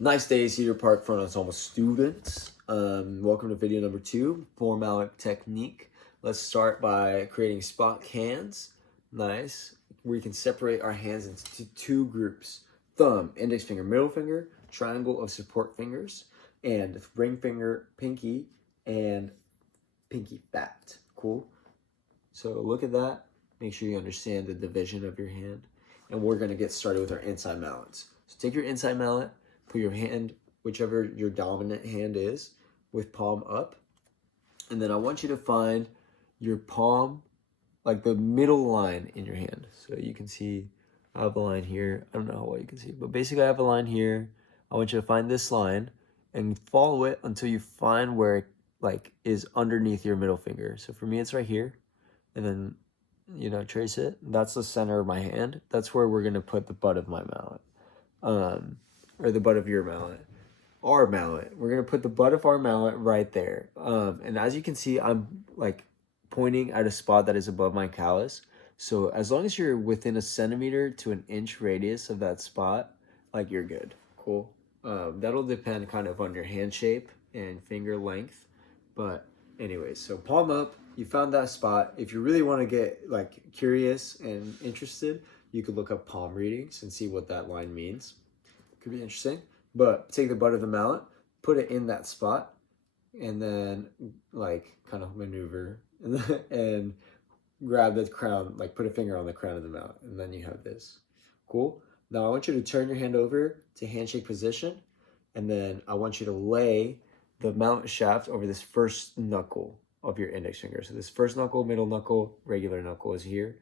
Nice day, Cedar Park Front Ensemble students. Welcome to video number 2, form mallet technique. Let's start by creating spot hands. Nice. We can separate our hands into two groups: thumb, index finger, middle finger, triangle of support fingers, and ring finger, pinky, and pinky fat. Cool. So look at that. Make sure you understand the division of your hand. And we're going to get started with our inside mallets. So take your inside mallet, put your hand, whichever your dominant hand is, with palm up. And then I want you to find your palm, like the middle line in your hand. So you can see I have a line here. I don't know how well you can see, but basically I have a line here. I want you to find this line and follow it until you find where it is underneath your middle finger. So for me, it's right here. And then, trace it. That's the center of my hand. That's where we're going to put the butt of my mallet. Or the butt of your mallet. Our mallet. We're going to put the butt of our mallet right there. And as you can see, I'm pointing at a spot that is above my callus. So as long as you're within a centimeter to an inch radius of that spot, you're good. Cool. That'll depend kind of on your hand shape and finger length. But anyways, so palm up. You found that spot. If you really want to get curious and interested, you could look up palm readings and see what that line means. Could be interesting. But take the butt of the mallet, put it in that spot, and then kind of maneuver and grab the crown, put a finger on the crown of the mallet, and then you have this. Cool. Now I want you to turn your hand over to handshake position, and then I want you to lay the mallet shaft over this first knuckle of your index finger. So this first knuckle, middle knuckle, regular knuckle is here.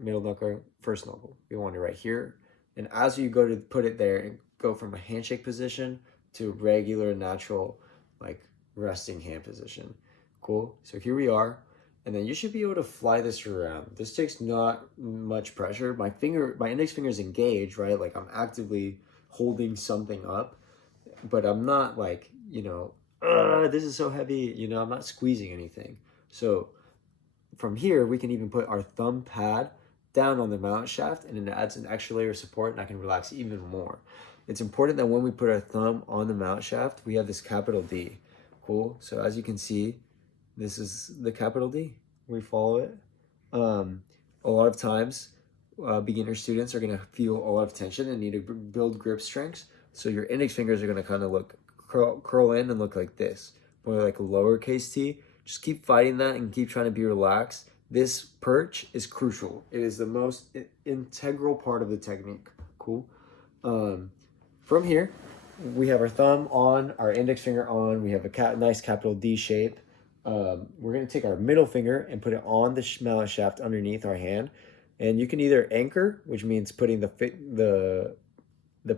Middle knuckle, first knuckle. You want it right here. And as you go to put it there and go from a handshake position to regular, natural, resting hand position. Cool. So here we are. And then you should be able to fly this around. This takes not much pressure. My index finger is engaged, right? I'm actively holding something up, but I'm not this is so heavy, I'm not squeezing anything. So from here, we can even put our thumb pad down on the mallet shaft, and it adds an extra layer of support, and I can relax even more. It's important that when we put our thumb on the mallet shaft, we have this capital D. Cool. So as you can see, this is the capital D. We follow it. A lot of times, beginner students are going to feel a lot of tension and need to build grip strength. So your index fingers are going to kind of curl in and look like this, more like a lowercase t. Just keep fighting that and keep trying to be relaxed. This perch is crucial. It is the most integral part of the technique. Cool. From here, we have our thumb on, our index finger on. We have a nice capital D shape. We're going to take our middle finger and put it on the mallet shaft underneath our hand. And you can either anchor, which means putting the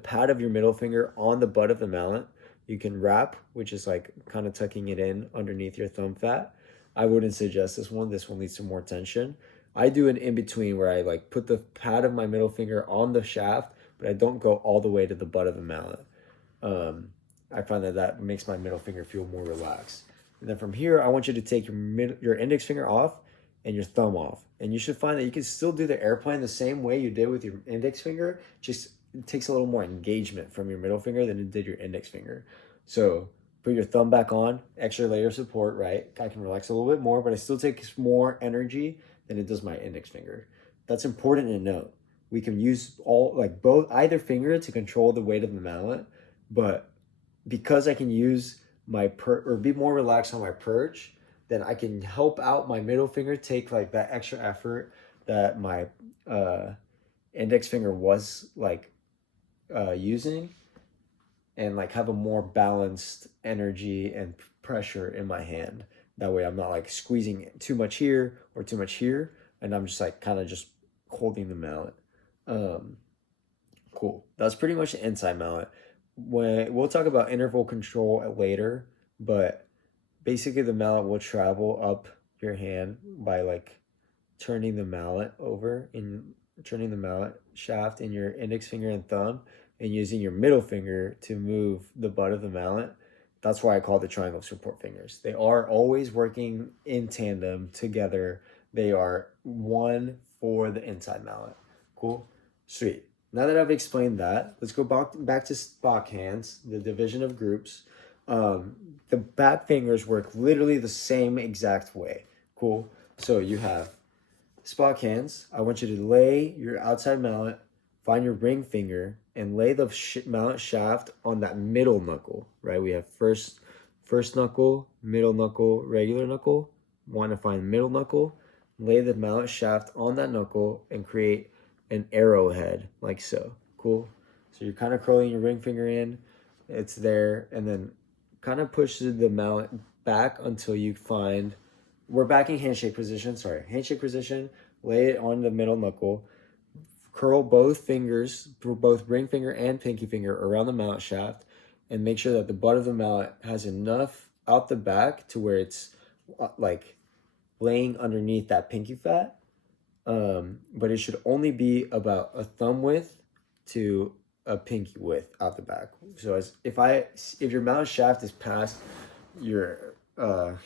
pad of your middle finger on the butt of the mallet. You can wrap, which is kind of tucking it in underneath your thumb fat. I wouldn't suggest this one. This one leads to more tension. I do an in-between where I put the pad of my middle finger on the shaft, but I don't go all the way to the butt of the mallet. I find that makes my middle finger feel more relaxed. And then from here, I want you to take your index finger off and your thumb off. And you should find that you can still do the airplane the same way you did with your index finger, just it takes a little more engagement from your middle finger than it did your index finger. So put your thumb back on, extra layer of support, right? I can relax a little bit more, but it still takes more energy than it does my index finger. That's important to note. We can use either finger to control the weight of the mallet, but because I can use or be more relaxed on my perch, then I can help out my middle finger take that extra effort that my index finger was using, and have a more balanced energy and pressure in my hand. That way I'm not squeezing too much here or too much here, and I'm just kind of just holding the mallet. Cool. That's pretty much the inside mallet. We'll talk about interval control later, but basically the mallet will travel up your hand by turning the mallet over and turning the mallet shaft in your index finger and thumb, and using your middle finger to move the butt of the mallet. That's why I call it the triangle support fingers. They are always working in tandem together. They are one for the inside mallet. Cool? Sweet. Now that I've explained that, let's go back to Spock hands, the division of groups. The back fingers work literally the same exact way. Cool. So you have Spock hands. I want you to lay your outside mallet, find your ring finger, and lay the mallet shaft on that middle knuckle, right? We have first knuckle, middle knuckle, regular knuckle. Want to find middle knuckle, lay the mallet shaft on that knuckle, and create an arrowhead, like so. Cool? So you're kind of curling your ring finger in, it's there, and then kind of push the mallet back until you find, we're back in handshake position, handshake position, lay it on the middle knuckle, curl both fingers, both ring finger and pinky finger around the mallet shaft, and make sure that the butt of the mallet has enough out the back to where it's like laying underneath that pinky fat. But it should only be about a thumb width to a pinky width out the back. So if your mallet shaft is past your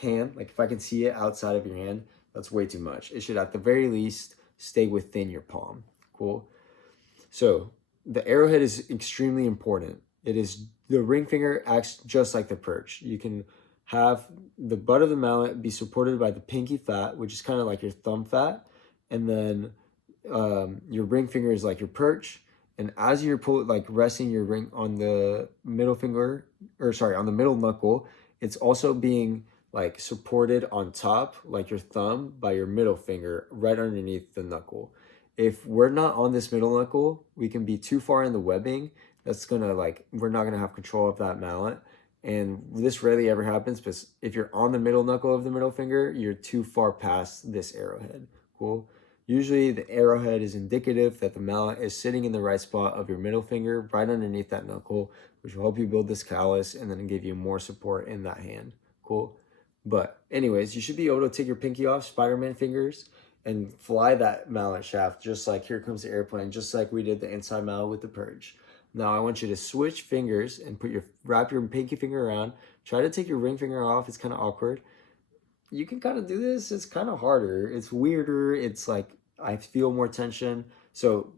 hand, like if I can see it outside of your hand, that's way too much. It should at the very least stay within your palm. Cool. So the arrowhead is extremely important. It is, the ring finger acts just like the perch. You can have the butt of the mallet be supported by the pinky fat, which is kind of like your thumb fat, and then your ring finger is like your perch. And as you're resting your ring on the middle finger, on the middle knuckle, it's also being like supported on top, like your thumb, by your middle finger right underneath the knuckle. If we're not on this middle knuckle, we can be too far in the webbing. That's gonna we're not gonna have control of that mallet. And this rarely ever happens, but if you're on the middle knuckle of the middle finger, you're too far past this arrowhead. Cool. Usually the arrowhead is indicative that the mallet is sitting in the right spot of your middle finger, right underneath that knuckle, which will help you build this callus and then give you more support in that hand. Cool. But anyways, you should be able to take your pinky off, Spider-Man fingers, and fly that mallet shaft just like Here Comes the Airplane, just like we did the inside mallet with the purge. Now I want you to switch fingers and wrap your pinky finger around. Try to take your ring finger off. It's kind of awkward. You can kind of do this. It's kind of harder. It's weirder. It's like I feel more tension. So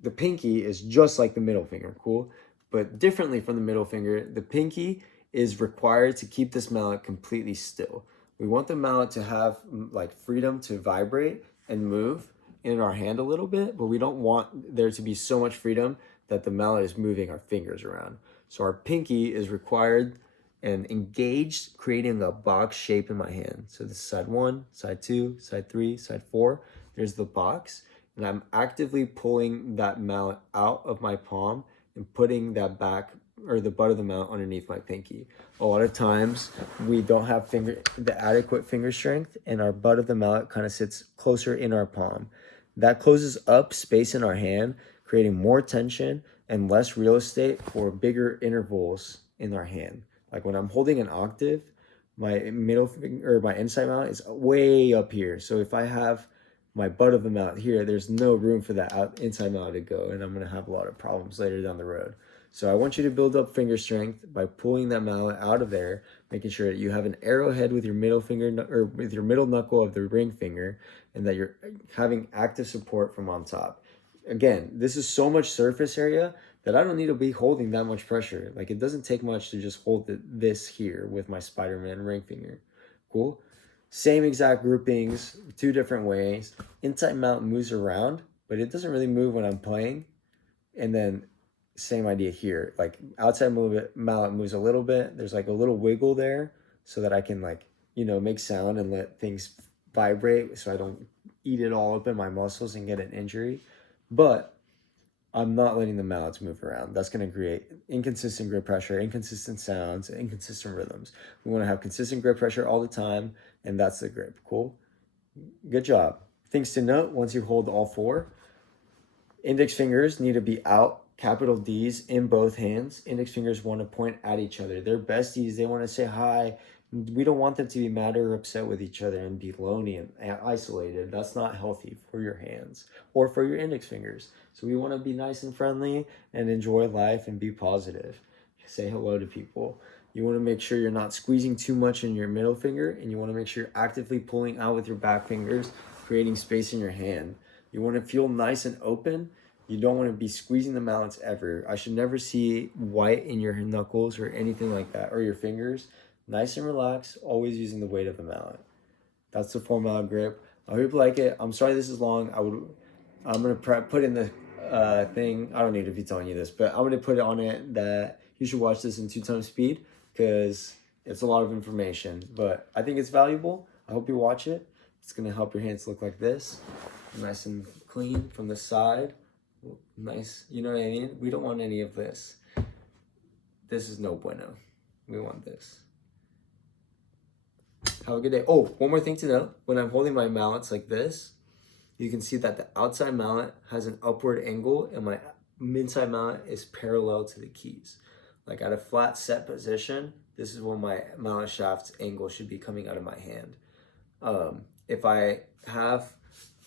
the pinky is just like the middle finger, cool? But differently from the middle finger, the pinky is required to keep this mallet completely still. We want the mallet to have like freedom to vibrate and move in our hand a little bit, but we don't want there to be so much freedom that the mallet is moving our fingers around. So our pinky is required and engaged, creating a box shape in my hand. So this is side 1, side 2, side 3, side 4. There's the box, and I'm actively pulling that mallet out of my palm and putting that back, or the butt of the mallet, underneath my pinky. A lot of times we don't have the adequate finger strength, and our butt of the mallet kind of sits closer in our palm. That closes up space in our hand, creating more tension and less real estate for bigger intervals in our hand. Like when I'm holding an octave, my middle finger or my inside mallet is way up here. So if I have my butt of the mallet here, there's no room for that inside mallet to go, and I'm gonna have a lot of problems later down the road. So I want you to build up finger strength by pulling that mallet out of there, making sure that you have an arrowhead with your middle finger or with your middle knuckle of the ring finger, and that you're having active support from on top. Again, this is so much surface area that I don't need to be holding that much pressure. Like it doesn't take much to just hold this here with my Spider-Man ring finger. Cool? Same exact groupings, 2 different ways. Inside mallet moves around, but it doesn't really move when I'm playing. And then same idea here. Like outside mallet moves a little bit. There's like a little wiggle there so that I can make sound and let things vibrate so I don't eat it all up in my muscles and get an injury. But I'm not letting the mallets move around. That's going to create inconsistent grip pressure, inconsistent sounds, inconsistent rhythms. We want to have consistent grip pressure all the time, and that's the grip. Cool? Good job. Things to note once you hold all 4. Index fingers need to be out, capital D's, in both hands. Index fingers want to point at each other. They're besties. They want to say hi. We don't want them to be mad or upset with each other and be lonely and isolated. That's not healthy for your hands or for your index fingers. So we want to be nice and friendly and enjoy life and be positive. Say hello to people. You want to make sure you're not squeezing too much in your middle finger, and you want to make sure you're actively pulling out with your back fingers, creating space in your hand. You want to feel nice and open. You don't want to be squeezing the mallets ever. I should never see white in your knuckles or anything like that, or your fingers. Nice and relaxed, always using the weight of the mallet. That's the 4 mallet grip. I hope you like it. I'm sorry this is long. I'm gonna put in the thing. I don't need to be telling you this, but I'm gonna put it on it that you should watch this in 2 times speed because it's a lot of information. But I think it's valuable. I hope you watch it. It's gonna help your hands look like this, nice and clean from the side. Nice, you know what I mean? We don't want any of this. This is no bueno. We want this. Have a good day. Oh, one more thing to note. When I'm holding my mallets like this, you can see that the outside mallet has an upward angle and my inside mallet is parallel to the keys. Like at a flat set position, this is when my mallet shaft's angle should be coming out of my hand. If I have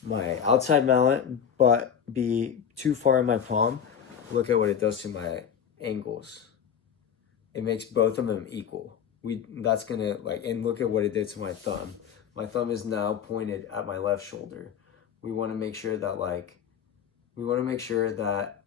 my outside mallet but be too far in my palm, look at what it does to my angles. It makes both of them equal. That's gonna and look at what it did to my thumb. My thumb is now pointed at my left shoulder. We want to make sure that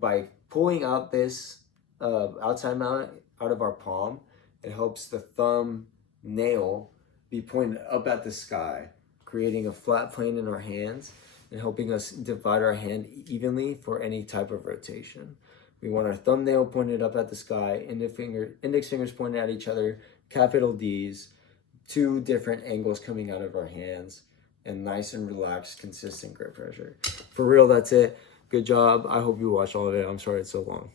by pulling out this outside mallet out of our palm, it helps the thumb nail be pointed up at the sky, creating a flat plane in our hands and helping us divide our hand evenly for any type of rotation. We want our thumbnail pointed up at the sky, index fingers pointed at each other, capital D's, 2 different angles coming out of our hands, and nice and relaxed, consistent grip pressure. For real, that's it. Good job. I hope you watch all of it. I'm sorry it's so long.